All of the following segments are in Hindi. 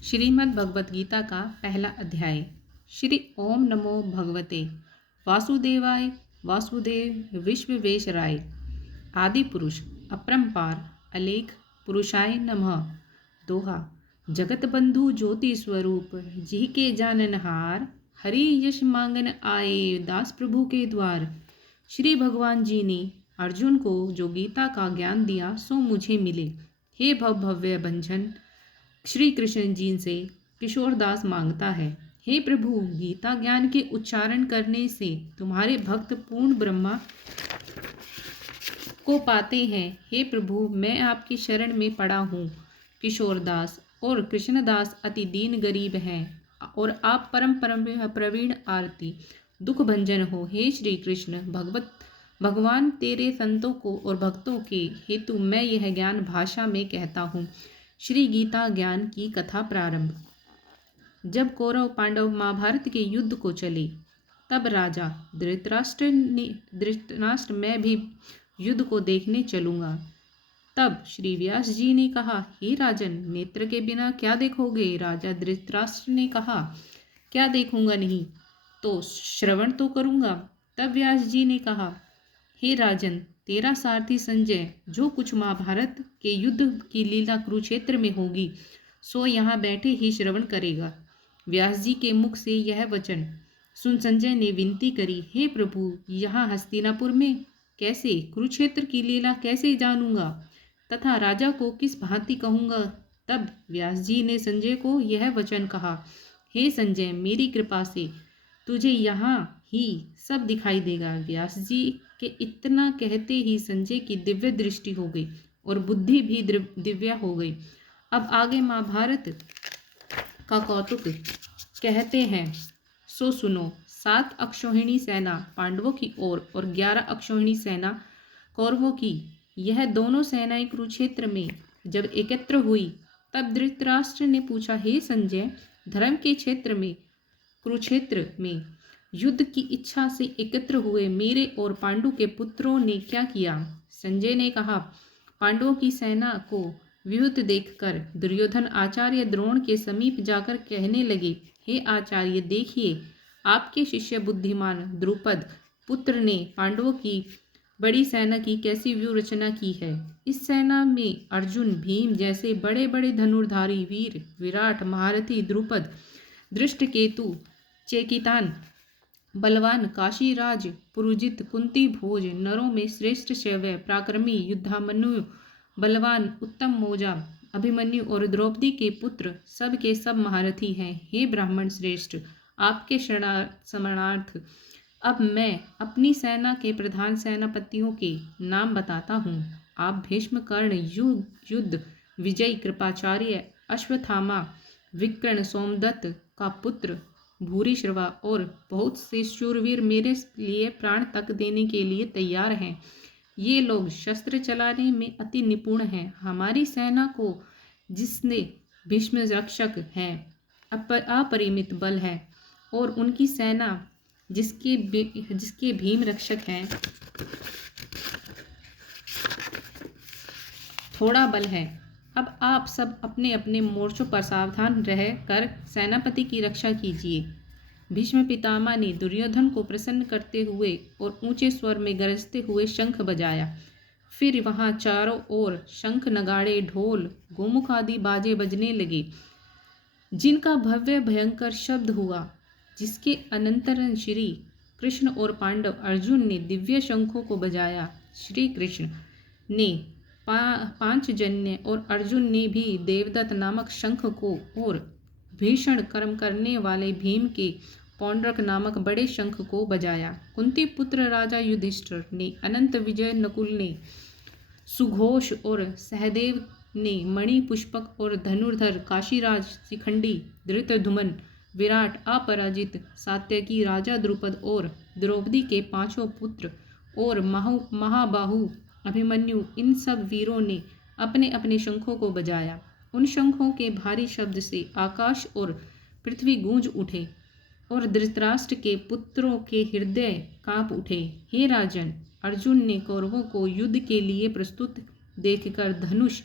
श्रीमद् भगवत गीता का पहला अध्याय। श्री ओम नमो भगवते वासुदेवाय वासुदेव विश्ववेशराय। आदि पुरुष अपरंपार अलेख पुरुषाय नमः। दोहा। जगत बंधु ज्योति स्वरूप जी के जाननहार, हरि यश मांगन आए दास प्रभु के द्वार। श्री भगवान जी ने अर्जुन को जो गीता का ज्ञान दिया सो मुझे मिले। हे भव्य भंजन श्री कृष्ण जी से किशोरदास मांगता है, हे प्रभु, गीता ज्ञान के उच्चारण करने से तुम्हारे भक्त पूर्ण ब्रह्मा को पाते हैं। हे प्रभु, मैं आपकी शरण में पड़ा हूँ। किशोरदास और कृष्णदास अति दीन गरीब हैं और आप परम प्रवीण आरती दुख भंजन हो। हे श्री कृष्ण भगवान, तेरे संतों को और भक्तों के हेतु मैं यह ज्ञान भाषा में कहता हूँ। श्री गीता ज्ञान की कथा प्रारंभ। जब कौरव पांडव महाभारत के युद्ध को चले, तब राजा धृतराष्ट्र मैं भी युद्ध को देखने चलूँगा। तब श्री व्यास जी ने कहा, हे राजन, नेत्र के बिना क्या देखोगे? राजा धृतराष्ट्र ने कहा, क्या देखूंगा नहीं तो श्रवण तो करूँगा। तब व्यास जी ने कहा, हे राजन, तेरा सारथी संजय जो कुछ महाभारत के युद्ध की लीला कुरुक्षेत्र में होगी सो यहाँ बैठे ही श्रवण करेगा। व्यास जी के मुख से यह वचन सुन संजय ने विनती करी, हे प्रभु, यहाँ हस्तिनापुर में कैसे कुरुक्षेत्र की लीला कैसे जानूंगा तथा राजा को किस भांति कहूँगा। तब व्यास जी ने संजय को यह वचन कहा, हे संजय, मेरी कृपा से तुझे यहाँ ही सब दिखाई देगा। व्यास जी के इतना कहते ही संजय की दिव्य दृष्टि हो गई और बुद्धि भी दिव्य हो गई। अब आगे महाभारत का कौतुक कहते हैं सो सुनो। 7 अक्षौहिणी सेना पांडवों की ओर और 11 अक्षौहिणी सेना कौरवों की, यह दोनों सेनाएं कुरुक्षेत्र में जब एकत्र हुई, तब धृतराष्ट्र ने पूछा, हे संजय, धर्म के क्षेत्र में कुरुक्षेत्र में युद्ध की इच्छा से एकत्र हुए मेरे और पांडु के पुत्रों ने क्या किया? संजय ने कहा, पांडवों की सेना को व्यूहत देखकर दुर्योधन आचार्य द्रोण के समीप जाकर कहने लगे, हे आचार्य, देखिए, आपके शिष्य बुद्धिमान द्रुपद पुत्र ने पांडवों की बड़ी सेना की कैसी व्यूह रचना की है। इस सेना में अर्जुन, भीम जैसे बड़े बड़े धनुर्धारी वीर, विराट, महारथी द्रुपद, दृष्टकेतु, चेकितान, बलवान काशीराज, पुरुजित, कुंती भोज, नरों में श्रेष्ठ शैव्य, पराक्रमी युद्धामन्यु, बलवान, उत्तम मौजा, अभिमन्यु और द्रौपदी के पुत्र सब के सब महारथी हैं। हे ब्राह्मण श्रेष्ठ, आपके शरणार्थ अब मैं अपनी सेना के प्रधान सेनापतियों के नाम बताता हूँ। आप भीष्म, कर्ण, युद्ध विजय, कृपाचार्य, अश्वत्थामा, विकर्ण, सोमदत्त का पुत्र भूरिश्रवा और बहुत से शूरवीर मेरे लिए प्राण तक देने के लिए तैयार हैं। ये लोग शस्त्र चलाने में अति निपुण हैं। हमारी सेना को जिसने भीष्म रक्षक हैं, अपरिमित बल है, और उनकी सेना जिसके भीम रक्षक हैं थोड़ा बल है। अब आप सब अपने अपने मोर्चों पर सावधान रह कर सेनापति की रक्षा कीजिए। भीष्म पितामह ने दुर्योधन को प्रसन्न करते हुए और ऊंचे स्वर में गरजते हुए शंख बजाया। फिर वहां चारों ओर शंख, नगाड़े, ढोल, गोमुख आदि बाजे बजने लगे, जिनका भव्य भयंकर शब्द हुआ। जिसके अनंतरन श्री कृष्ण और पांडव अर्जुन ने दिव्य शंखों को बजाया। श्री कृष्ण ने पांचजन्य और अर्जुन ने भी देवदत्त नामक शंख को और भीषण कर्म करने वाले भीम के पौंड्रक नामक बड़े शंख को बजाया। कुंती पुत्र राजा युधिष्ठिर ने, अनंत विजय नकुल ने, सुघोष और सहदेव ने, मणि पुष्पक और धनुर्धर काशीराज, शिखंडी, धृतधुमन, विराट, अपराजित, सात्यकी, राजा द्रुपद और द्रौपदी के 5 पुत्र और महाबाहु अभिमन्यु, इन सब वीरों ने अपने अपने शंखों को बजाया। उन शंखों के भारी शब्द से आकाश और पृथ्वी गूंज उठे और धृतराष्ट्र के पुत्रों के हृदय कांप उठे। हे राजन, अर्जुन ने कौरवों को युद्ध के लिए प्रस्तुत देखकर धनुष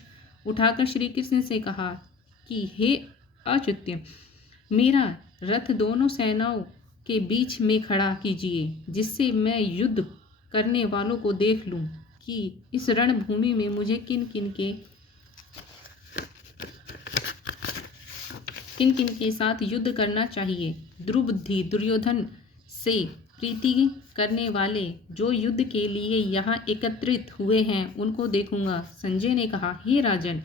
उठाकर श्री कृष्ण से कहा कि हे अच्युत्य, मेरा रथ दोनों सेनाओं के बीच में खड़ा कीजिए, जिससे मैं युद्ध करने वालों को देख लूं कि इस रणभूमि में मुझे किन किन के साथ युद्ध करना चाहिए। द्रुबुद्धि दुर्योधन से प्रीति करने वाले जो युद्ध के लिए यहाँ एकत्रित हुए हैं उनको देखूंगा। संजय ने कहा, हे राजन,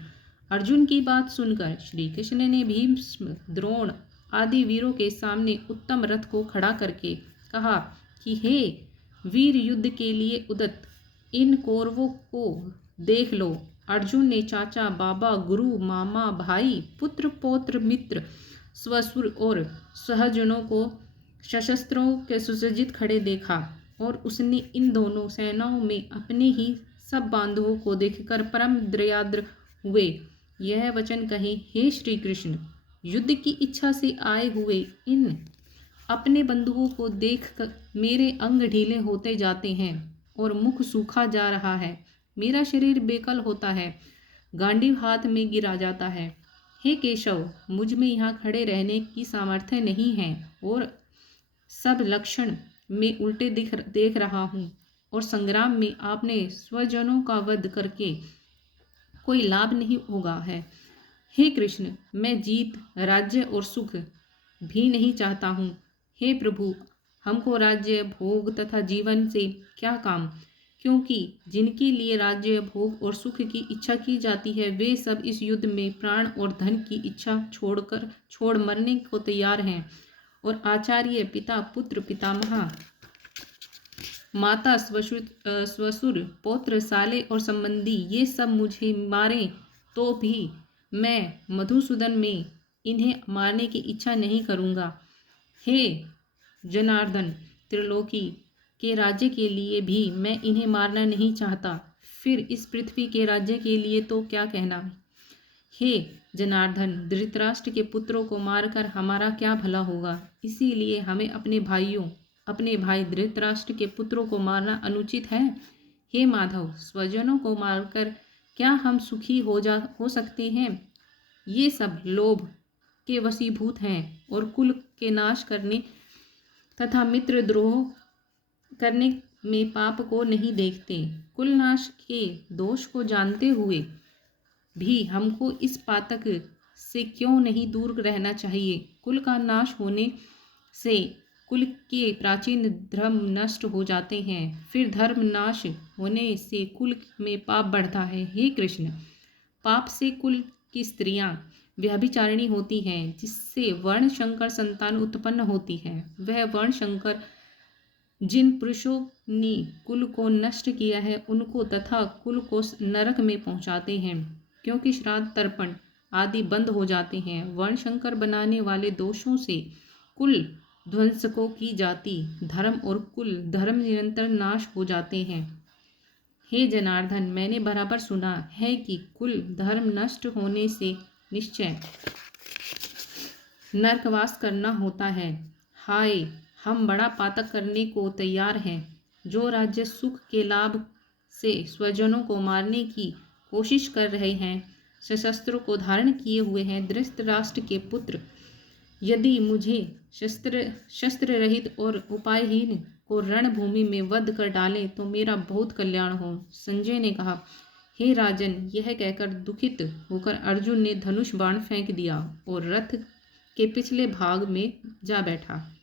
अर्जुन की बात सुनकर श्री कृष्ण ने भीष्म, द्रोण आदि वीरों के सामने उत्तम रथ को खड़ा करके कहा कि हे वीर, युद्ध के लिए उद्यत इन कौरवों को देख लो। अर्जुन ने चाचा, बाबा, गुरु, मामा, भाई, पुत्र, पौत्र, मित्र, स्वसुर और सहजनों को सशस्त्रों के सुसज्जित खड़े देखा और उसने इन दोनों सेनाओं में अपने ही सब बांधवों को देखकर परम दयाद्र हुए यह वचन कहे, हे श्री कृष्ण, युद्ध की इच्छा से आए हुए इन अपने बंधुओं को देखकर मेरे अंग ढीले होते जाते हैं और मुख सूखा जा रहा है। मेरा शरीर बेकल होता है, गांडीव हाथ में गिरा जाता है। हे केशव, मुझ में यहाँ खड़े रहने की सामर्थ्य नहीं है और सब लक्षण में उल्टे देख रहा हूँ और संग्राम में आपने स्वजनों का वध करके कोई लाभ नहीं होगा है। हे कृष्ण, मैं जीत, राज्य और सुख भी नहीं चाहता हूँ। हे प्रभु, हमको राज्य, भोग तथा जीवन से क्या काम, क्योंकि जिनके लिए राज्य, भोग और सुख की इच्छा की जाती है वे सब इस युद्ध में प्राण और धन की इच्छा छोड़ मरने को तैयार हैं। और आचार्य, पिता, पुत्र, पितामह, माता, स्वसुर, पौत्र, साले और संबंधी ये सब मुझे मारें तो भी मैं मधुसूदन में इन्हें मारने की इच्छा नहीं करूँगा। हे जनार्दन, त्रिलोकी के राज्य के लिए भी मैं इन्हें मारना नहीं चाहता, फिर इस पृथ्वी के राज्य के लिए तो क्या कहना। हे जनार्दन, धृतराष्ट्र के पुत्रों को मारकर हमारा क्या भला होगा, इसीलिए हमें अपने भाई धृतराष्ट्र के पुत्रों को मारना अनुचित है। हे माधव, स्वजनों को मारकर क्या हम सुखी हो सकते हैं। ये सब लोभ के वशीभूत हैं और कुल के नाश करने तथा मित्र द्रोह करने में पाप को नहीं देखते। कुल नाश के दोष को जानते हुए भी हमको इस पातक से क्यों नहीं दूर रहना चाहिए। कुल का नाश होने से कुल के प्राचीन धर्म नष्ट हो जाते हैं, फिर धर्म नाश होने से कुल में पाप बढ़ता है। हे कृष्ण, पाप से कुल की स्त्रियां व्यभिचारिणी होती हैं, जिससे वर्ण शंकर संतान उत्पन्न होती है। वह वर्ण शंकर जिन पुरुषों ने कुल को नष्ट किया है उनको तथा कुल को नरक में पहुंचाते हैं, क्योंकि श्राद्ध तर्पण आदि बंद हो जाते हैं। वर्ण शंकर बनाने वाले दोषों से कुल ध्वंसकों की जाति, धर्म और कुल धर्म निरंतर नाश हो जाते हैं। हे जनार्दन, मैंने बराबर सुना है कि कुल धर्म नष्ट होने से निश्चय नरकवास करना होता है। हाय, हम बड़ा पातक करने को तैयार हैं। जो राज्य सुख के लाभ से स्वजनों को मारने की कोशिश कर रहे हैं, सशस्त्रों को धारण किए हुए हैं, धृतराष्ट्र के पुत्र, यदि मुझे शस्त्र रहित और उपायहीन को रणभूमि में वध कर डाले तो मेरा बहुत कल्याण हो। संजय ने कहा, हे राजन, यह कहकर दुखित होकर अर्जुन ने धनुष बाण फेंक दिया और रथ के पिछले भाग में जा बैठा।